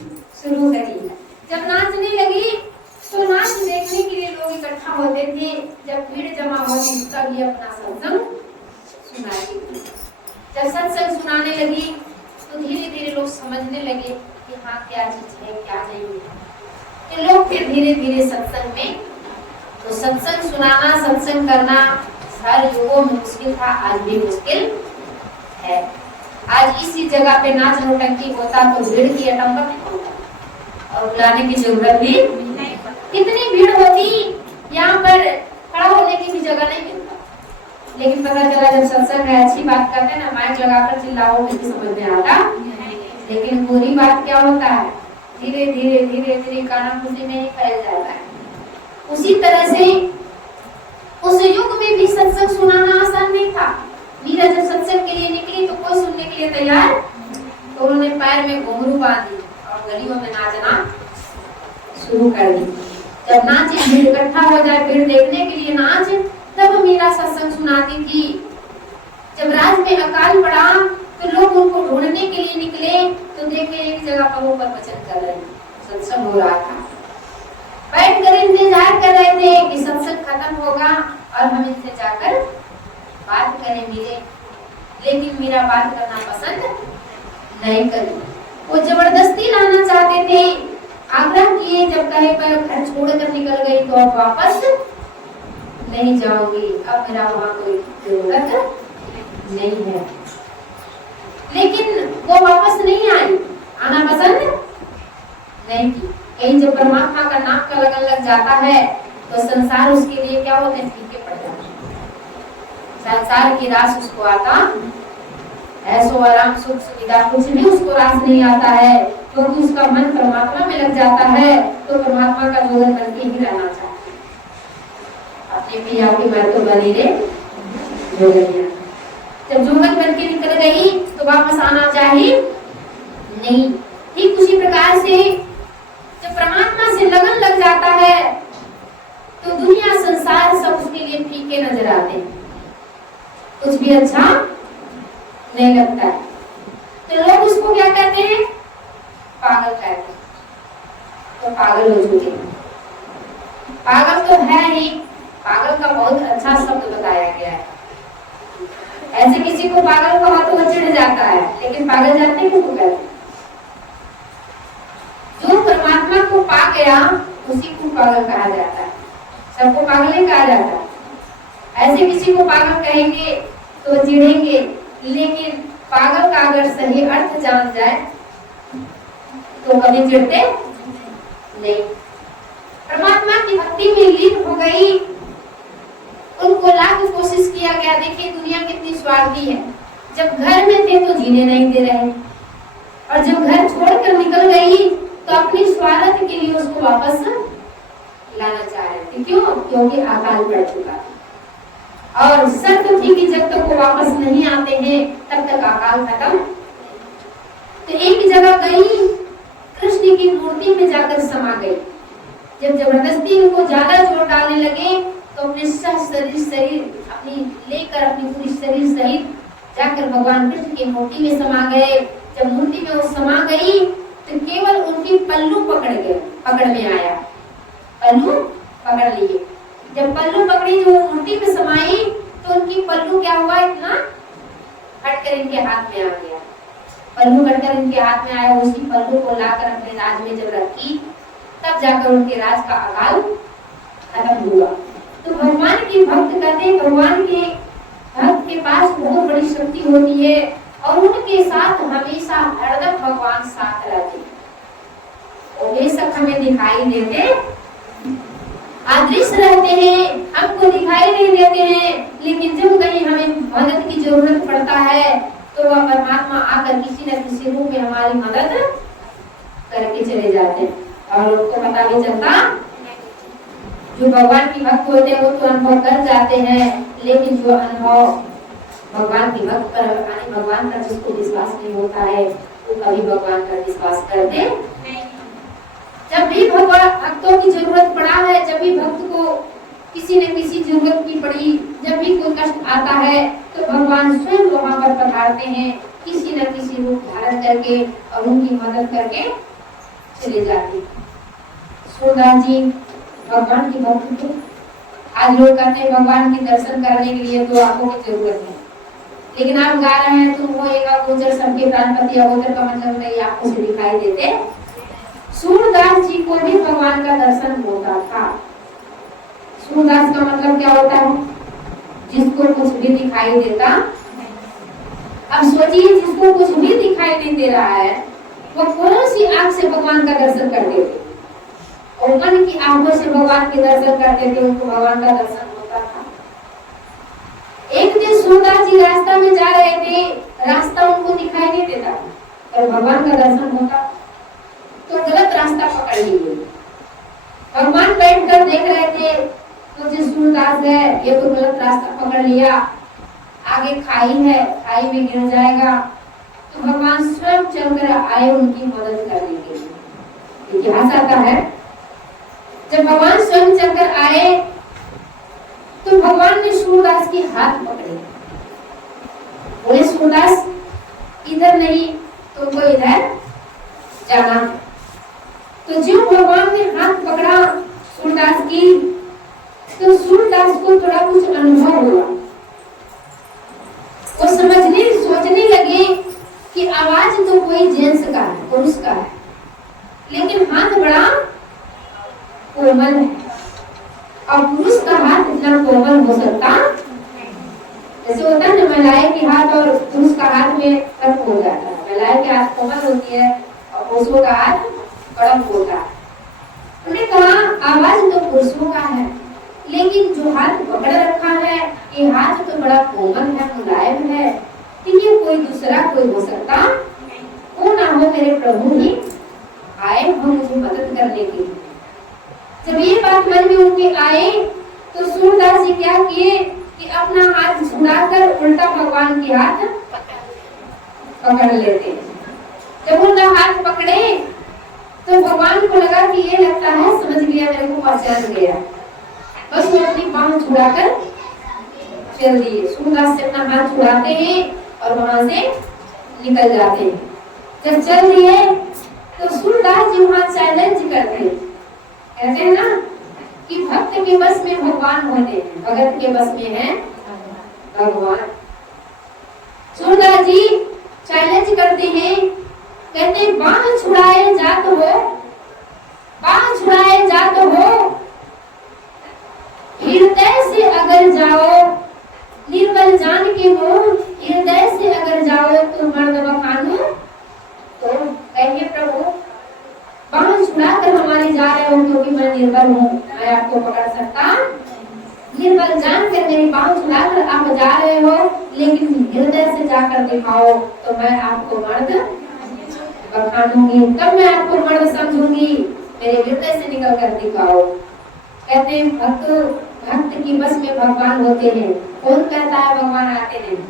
शुरू करी। जब नाचने लगी तो नाच देखने के लिए लोग इकट्ठा होते थे। जब भीड़ जमा होती तब ये अपना सत्संग सुनाती थी। जब सत्संग सुनाने लगी तो धीरे धीरे लोग समझने लगे कि हाँ क्या चीज है क्या नहीं है। तो लोग फिर धीरे धीरे सत्संग में, तो सत्संग सुनाना सत्संग करना हर युगों में मुश्किल था, आज भी मुश्किल है। आज इसी जगह पे नाच नौटंकी होता तो भीड़ की अटंबर नहीं होता और बुलाने की जरूरत भी नहीं। कितनी भीड़ होती, यहाँ पर खड़ा होने की भी जगह नहीं मिलता। लेकिन पता चला जब सत्संग है, अच्छी बात करते हैं ना, माइक लगाकर चिल्लाओ भी समझ में आता। लेकिन बुरी बात क्या होता है, धीरे धीरे धीरे धीरे कानाफूसी में ही फैल जाता है। उसी तरह से उस युग में भी सत्संग सुनाना आसान नहीं था। मीरा जब सत्संग के लिए निकली तो कोई सुनने के लिए तैयार, तो उन्होंने पैर में घुंघरू बांधी और गलियों में नाचना शुरू कर दी। जब नाचे भीड़ इकट्ठा हो जाए, भीड़ देखने के लिए नाच, तब मीरा सत्संग सुनाती थी। जब राज में अकाल पड़ा तो लोग उनको ढूंढने के लिए निकले तो देखे एक जगह पर वो प्रवचन कर रहे, सत्संग हो रहा था। बैठ कर इंतजार कर रहे थे कि सत्संग खत्म होगा और हम इनसे जाकर बात करेंगे। लेकिन मीरा बात करना पसंद नहीं करी। वो जबरदस्ती लाना चाहते थे, आग्रह किए। जब कहे पर घर छोड़कर निकल गई तो अब वापस नहीं जाऊंगी, अब मेरा वहां कोई जरूरत नहीं है। लेकिन वो वापस नहीं आई, आना पसंद नहीं की। कहीं जब परमात्मा का नाम का लगन लग जाता है तो संसार उसके लिए क्या होते हैं, फीके पड़ जाते हैं। संसार की रास उसको आता, ऐसो आराम सुख सुविधा कुछ भी उसको रास नहीं आता है, क्योंकि उसका मन परमात्मा में लग जाता है तो परमात्मा का जोगन बन के ही रहना चाहता है। अपने पिया की मैं तो बनी रे जोगनिया। जब जोगन बन के निकल गई तो वापस आना चाहिए नहीं। ठीक उसी प्रकार से जब परमात्मा से लगन लग जाता है तो दुनिया संसार सब उसके लिए फीके नजर आते हैं, कुछ भी अच्छा नहीं लगता है। तो लोग उसको क्या कहते हैं, पागल कहते हैं। तो पागल हो चुके हैं। पागल तो है ही, पागल का बहुत अच्छा शब्द बताया गया है। ऐसे किसी को पागल कहा तो वो चिढ़ जाता है, लेकिन पागल जानते हैं किसको कहते हैं, जो परमात्मा को पा गया उसी को पागल कहा जाता है। सबको पागल नहीं कहा जाता। ऐसे किसी को पागल कहेंगे तो चिढ़ेंगे, लेकिन पागल का अगर सही अर्थ जान जाए तो कभी चिढ़ते नहीं। परमात्मा की भक्ति में लीन हो गई, उनको लाख कोशिश किया गया। देखिए दुनिया कितनी स्वार्थी है। जब घर में थे तो जीने नहीं दे रहे, और जब घर छोड़कर निकल गई तो अपनी स्वार्थ के लिए उसको वापस लाना चाह रहे थे। क्यों? क्योंकि अकाल पड़ चुका था और शर्त थी कि जब तक वो वापस नहीं आते हैं तब तक अकाल खत्म। तो एक जगह गई, कृष्ण की मूर्ति में जाकर समा गई। जब जबरदस्ती उनको ज्यादा जोर डालने लगे तो अपने शरीर अपनी लेकर अपनी पूरी शरीर सहित जाकर भगवान कृष्ण की मूर्ति में समा गए। जब मूर्ति में वो समा गई तो केवल उनकी पल्लू पकड़ में आया, पल्लू पकड़ लिए। जब पल्लू पकड़ी जो मूर्ति में समाई तो उनकी पल्लू क्या हुआ, इतना हटकर इनके हाथ में आ गया। पल्लू हटकर इनके हाथ में आया, उसी पल्लू को लाकर अपने राज में जब रखी तब जाकर उनके राज का अकाल खत्म हुआ। तो भगवान की भक्त कहते, भगवान के भक्त के पास बहुत बड़ी शक्ति होती है और उनके साथ हमेशा हरदम भगवान साथ रहते। वो बेशक हमें दिखाई देते, अदृश्य रहते हैं, हमको दिखाई नहीं देते हैं, लेकिन जब कहीं हमें मदद की जरूरत पड़ता है तो वह परमात्मा आकर किसी न किसी रूप में हमारी मदद करके चले जाते हैं और उनको पता भी चलता। जो भगवान की भक्त होते हैं वो तो अनुभव कर जाते हैं, लेकिन जो अनुभव भगवान की भक्त पर यानी भगवान का जिसको विश्वास नहीं होता है वो कभी भगवान का विश्वास करते नहीं। जब भी भगवान भक्तों की जरूरत पड़ा है, जब भी भक्त को किसी न किसी जरूरत की पड़ी, जब भी कोई कष्ट आता है तो भगवान स्वयं वहां पर पधारते हैं किसी न किसी रूप धारण करके और उनकी मदद करके चले जाते। सूरदास जी भगवान की भक्त थे। आज लोग कहते हैं भगवान के दर्शन करने के लिए तो आंखों की जरूरत है, लेकिन आप गा रहे हैं तुम हो एक गोचर सबके प्राणपति। अगोचर का मतलब नहीं आंखों से दिखाई देते। सूरदास जी को भी भगवान का दर्शन होता था। सूरदास का मतलब क्या होता है? जिसको कुछ भी दिखाई देता। अब सोचिए जिसको कुछ भी दिखाई नहीं दे रहा है वो कौन सी आंख से भगवान का दर्शन करते थे? और मन की आंखों से भगवान के दर्शन करते थे, उनको भगवान का दर्शन होता था। एक दिन सूरदास जी रास्ता में जा रहे थे, रास्ता उनको दिखाई नहीं देता और भगवान का दर्शन होता, तो गलत रास्ता पकड़ लिए। भगवान बैठकर देख रहे थे तो जो सूरदास है ये तो गलत रास्ता पकड़ लिया, आगे खाई है, खाई में गिर जाएगा। तो भगवान स्वयं चलकर आए उनकी मदद करने के लिए। इतिहास आता है जब भगवान स्वयं चलकर आए तो भगवान ने सूरदास के हाथ पकड़े, बोले सूरदास इधर नहीं तुमको इधर जाना। तो जो भगवान ने हाथ पकड़ा सूरदास की, तो सूरदास को थोड़ा कुछ अनुभव हुआ। वो सोचने लगे कि आवाज तो कोई जेंट्स का है, पुरुष का है, लेकिन हाथ बड़ा कोमल है। और पुरुष का हाथ इतना कोमल हो सकता? जैसे होता है ना महिलाएं के हाथ और पुरुष का हाथ में फर्क हो जाता है। महिलाएं के हाथ कोमल होती है और पुरुषों का हाथ कड़क होता है। उन्होंने कहा आवाज तो पुरुषों का है, लेकिन जो हाथ पकड़ रखा है ये हाथ तो बड़ा कोमल है, मुलायम है, कि ये कोई दूसरा कोई हो सकता हो ना हो, मेरे प्रभु ही आए हो मुझे मदद करने के लिए। जब ये बात मन में उनके आए तो सूरदास जी क्या किए कि अपना हाथ छुड़ाकर उल्टा भगवान के हाथ पकड़ लेते। जब उनका हाथ पकड़े तो भगवान को लगा कि ये लगता है समझ गया, मेरे को पहचान गया, बस वो अपनी बांह छुड़ाकर चल दिए। सूरदास से अपना हाथ छुड़ाते हैं और वहां से निकल जाते हैं। जब चल दिए तो सूरदास जी वहां चैलेंज करते हैं, कहते हैं ना कि भक्त के बस में भगवान होते हैं, भगत के बस में है भगवान। सूरदास जी चैलेंज करते हैं, कहते हैं बांह छुड़ाए जात हो, बांह छुड़ाए जात हो, हृदय से अगर जाओ निर्मल जान के हो, हृदय से अगर जाओ तो मर्द बखानो। तो कहिए प्रभु बांह छुड़ाकर हमारे जा रहे हो क्योंकि मैं निर्बल हूँ, मैं आपको पकड़ सकता। निर्बल जान कर मेरी बांह छुड़ाकर आप जा रहे हो, लेकिन हृदय से जाकर दिखाओ तो मैं आपको मर्द बखानूंगी, तब मैं आपको मर्द समझूंगी, मेरे हृदय से निकल कर दिखाओ। कहते हैं भक्त की बस में भगवान होते हैं। कौन कहता है भगवान आते हैं?